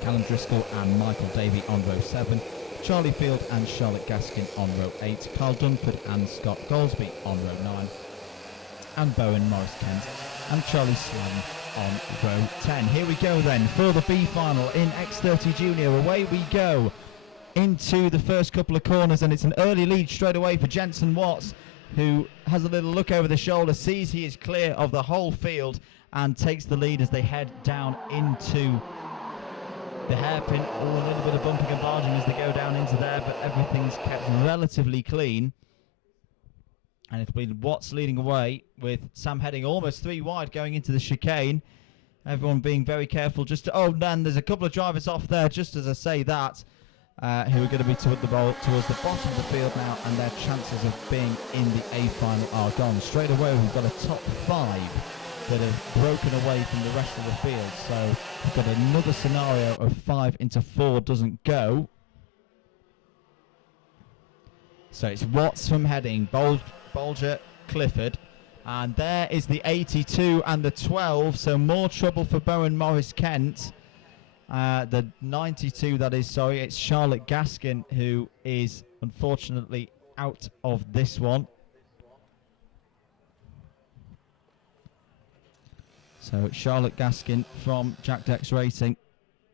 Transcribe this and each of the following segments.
Callum Driscoll and Michael Davey on row 7, Charlie Field and Charlotte Gaskin on row 8, Carl Dunford and Scott Goldsby on row 9, and Bowen Morris Kent and Charlie Slam on row 10. Here we go then for the B final in X30 Junior. Away we go into the first couple of corners, and it's an early lead straight away for Jensen Watts, who has a little look over the shoulder, sees he is clear of the whole field, and takes the lead as they head down into the hairpin. A little bit of bumping and barging as they go down into there, but everything's kept relatively clean. And it'll be Watts leading away with Sam Heading almost 3 wide going into the chicane. Everyone being very careful. Oh, man, there's a couple of drivers off there, just as I say that, who are going to be towards the bottom of the field now, and their chances of being in the A final are gone. Straight away, we've got a top 5 that have broken away from the rest of the field. So we've got another scenario of 5 into 4 doesn't go. So it's Watts from Heading, Bolger, Clifford, and there is the 82 and the 12, so more trouble for Bowen Morris Kent. The 92, that is, sorry, it's Charlotte Gaskin who is unfortunately out of this one. So Charlotte Gaskin from Jack Dex Racing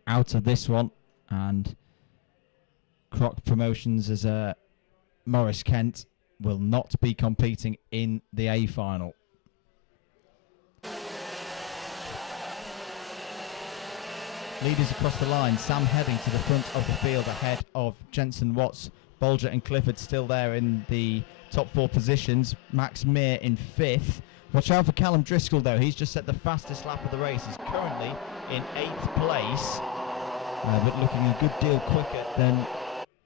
out of this one, and Croc Promotions as Morris Kent will not be competing in the A final. Leaders across the line, Sam Heading to the front of the field ahead of Jensen Watts, Bolger and Clifford still there in the top 4 positions. Max Meir in 5th. Watch out for Callum Driscoll though, he's just set the fastest lap of the race. He's currently in 8th place, but looking a good deal quicker than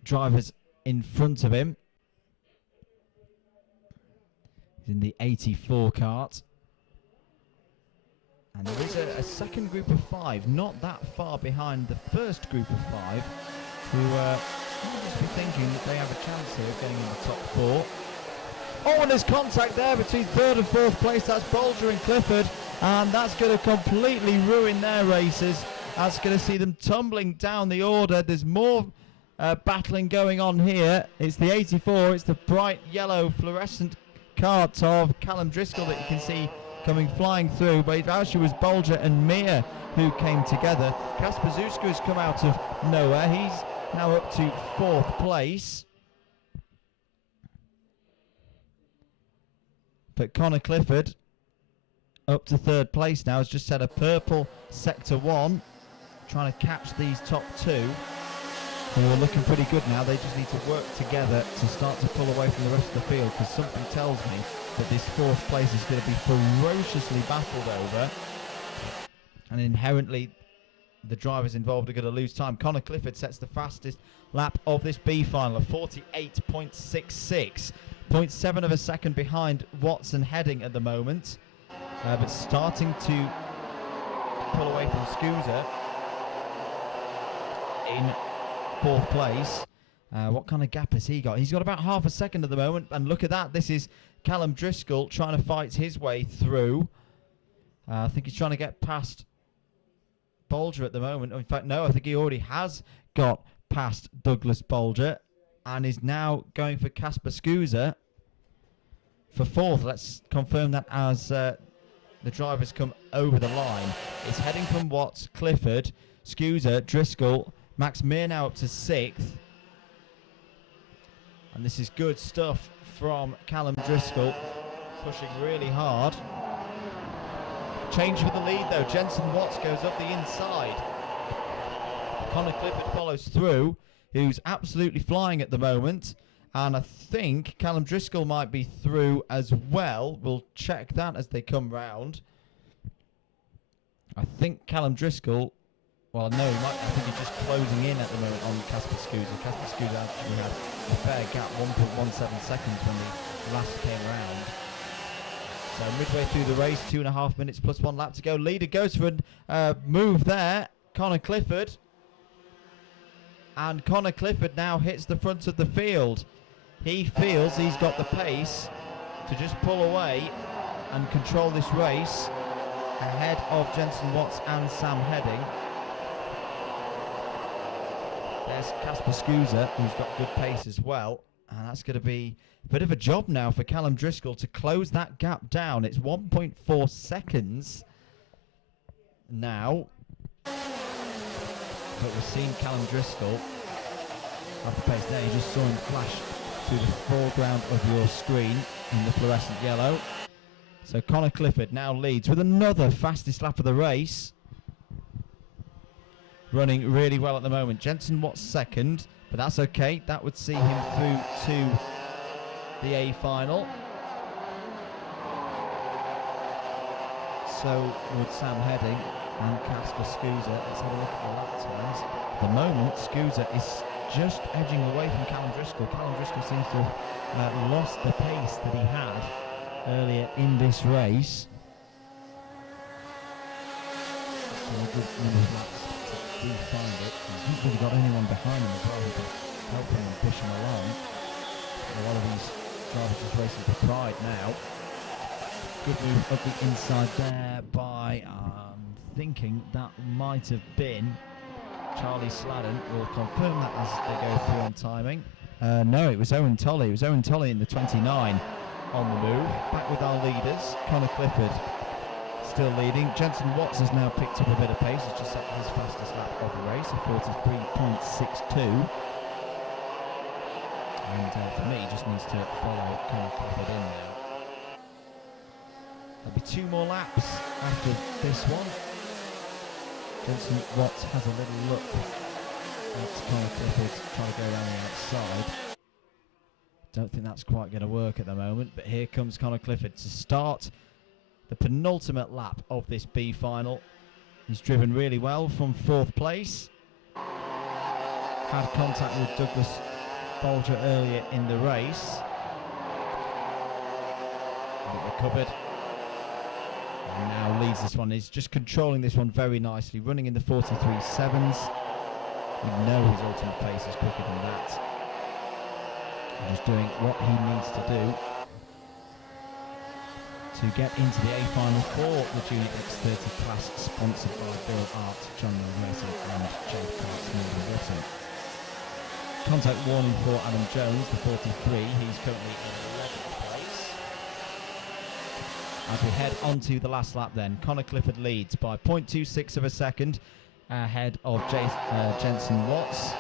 drivers in front of him. He's in the 84 kart. And there is a second group of 5, not that far behind the first group of 5, who must be thinking that they have a chance here of getting in the top 4. Oh, and there's contact there between 3rd and 4th place. That's Bolger and Clifford, and that's going to completely ruin their races. That's going to see them tumbling down the order. There's more battling going on here. It's the 84, it's the bright yellow fluorescent kart of Callum Driscoll that you can see coming flying through, but it actually was Bolger and Meir who came together. Kasper Zuska has come out of nowhere. He's now up to 4th place. But Connor Clifford up to 3rd place now, has just set a purple sector 1, trying to catch these top 2. Who are looking pretty good now. They just need to work together to start to pull away from the rest of the field, because something tells me that this 4th place is going to be ferociously battled over, and inherently the drivers involved are going to lose time. Connor Clifford sets the fastest lap of this B final of 48.66, 0.7 of a second behind Watson Heading at the moment, but starting to pull away from Scooter in 4th place. What kind of gap has he got? He's got about half a second at the moment, and look at that. This is Callum Driscoll trying to fight his way through. I think he's trying to get past Bolger at the moment. In fact, no, I think he already has got past Douglas Bolger and is now going for Kasper Skuza for 4th. Let's confirm that as the drivers come over the line. It's Heading from Watts, Clifford, Skuza, Driscoll, Max Meir now up to 6th. And this is good stuff from Callum Driscoll, pushing really hard. Change for the lead though. Jensen Watts goes up the inside. Connor Clifford follows through, who's absolutely flying at the moment. And I think Callum Driscoll might be through as well. We'll check that as they come round. I think Callum Driscoll, well, no, I think he's just closing in at the moment on Kasper Skuza. Kasper Skuza actually had a fair gap, 1.17 seconds when he last came round. So midway through the race, 2.5 minutes plus 1 lap to go. Leader goes for a move there, Connor Clifford. And Connor Clifford now hits the front of the field. He feels he's got the pace to just pull away and control this race ahead of Jensen Watts and Sam Heading. There's Casper Scusa, who's got good pace as well. And that's going to be a bit of a job now for Callum Driscoll to close that gap down. It's 1.4 seconds now. But we've seen Callum Driscoll have the pace there. You just saw him flash through the foreground of your screen in the fluorescent yellow. So Connor Clifford now leads with another fastest lap of the race. Running really well at the moment. Jensen Watts second, but that's okay. That would see him through to the A final. So would Sam Heading and Casper Scusa. Let's have a look at the lap times. At the moment, Scusa is just edging away from Callum Driscoll. Callum Driscoll seems to have lost the pace that he had earlier in this race. So a good number of laps to find it. He hasn't really got anyone behind him as well who can help him and push him along. A lot of these drivers just racing for pride now. Good move up the inside there by, thinking that might have been Charlie Sladden. Will confirm that as they go through on timing. No, it was Owen Tolley. It was Owen Tolley in the 29 on the move. Back with our leaders. Connor Clifford still leading. Jensen Watts has now picked up a bit of pace. He's just set his fastest lap of the race, a 43.62. And for me, he just needs to follow Connor Clifford in now. There'll be 2 more laps after this one. Jensen Watts has a little look at Connor Clifford trying to go around the outside. Don't think that's quite going to work at the moment, but here comes Connor Clifford to start the penultimate lap of this B final. He's driven really well from 4th place. Had contact with Douglas Bolger earlier in the race, but recovered. And now leads this one. He's just controlling this one very nicely, running in the 43.7s. You know his ultimate pace is quicker than that. And just doing what he needs to do to get into the A final for the Junior X30 class, sponsored by Bill Art, John Mill Racing and Jade Kart Northern Wilson. Contact warning for Adam Jones, the 43. He's currently in 11th place. As we head onto the last lap then, Connor Clifford leads by 0.26 of a second ahead of Jensen Watts.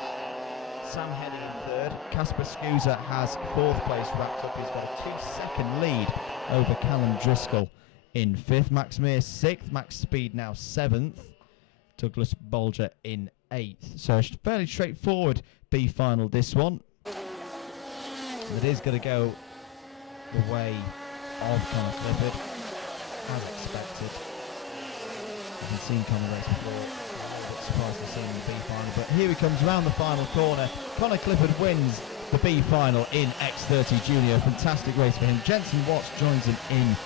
Sam Heading in 3rd. Casper Scusa has 4th place wrapped up. He's got a 2-second lead over Callum Driscoll in 5th. Max Meir 6th. Max Speed now 7th. Douglas Bolger in 8th. So a fairly straightforward B final this one. It is going to go the way of Connor Clifford, as expected. I've seen Connor race before. I'm a little bit surprised to see him in the B final, but here he comes round the final corner. Connor Clifford wins the B final in X30 Junior. Fantastic race for him. Jensen Watts joins him in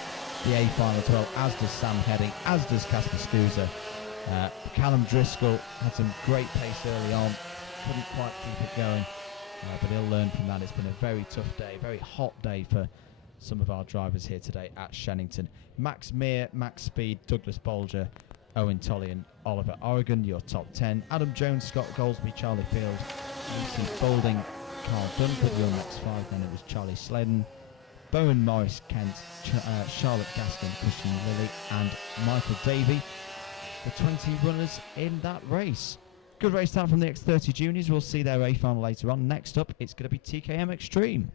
the A final as well, as does Sam Heading, as does Casper Scusa. Callum Driscoll had some great pace early on, couldn't quite keep it going, but he'll learn from that. It's been a very tough day, very hot day for some of our drivers here today at Shenington. Max Meir, Max Speed, Douglas Bolger, Owen Tolley and Oliver Oregon, your top 10. Adam Jones, Scott Goldsby, Charlie Field, Lucy Boulding, Carl Dunford, your next 5. Then it was Charlie Sledden, Bowen Morris Kent, Charlotte Gaskin, Christian Lilly and Michael Davey, the 20 runners in that race. Good race start from the X30 Juniors. We'll see their A final later on. Next up, it's going to be TKM Extreme.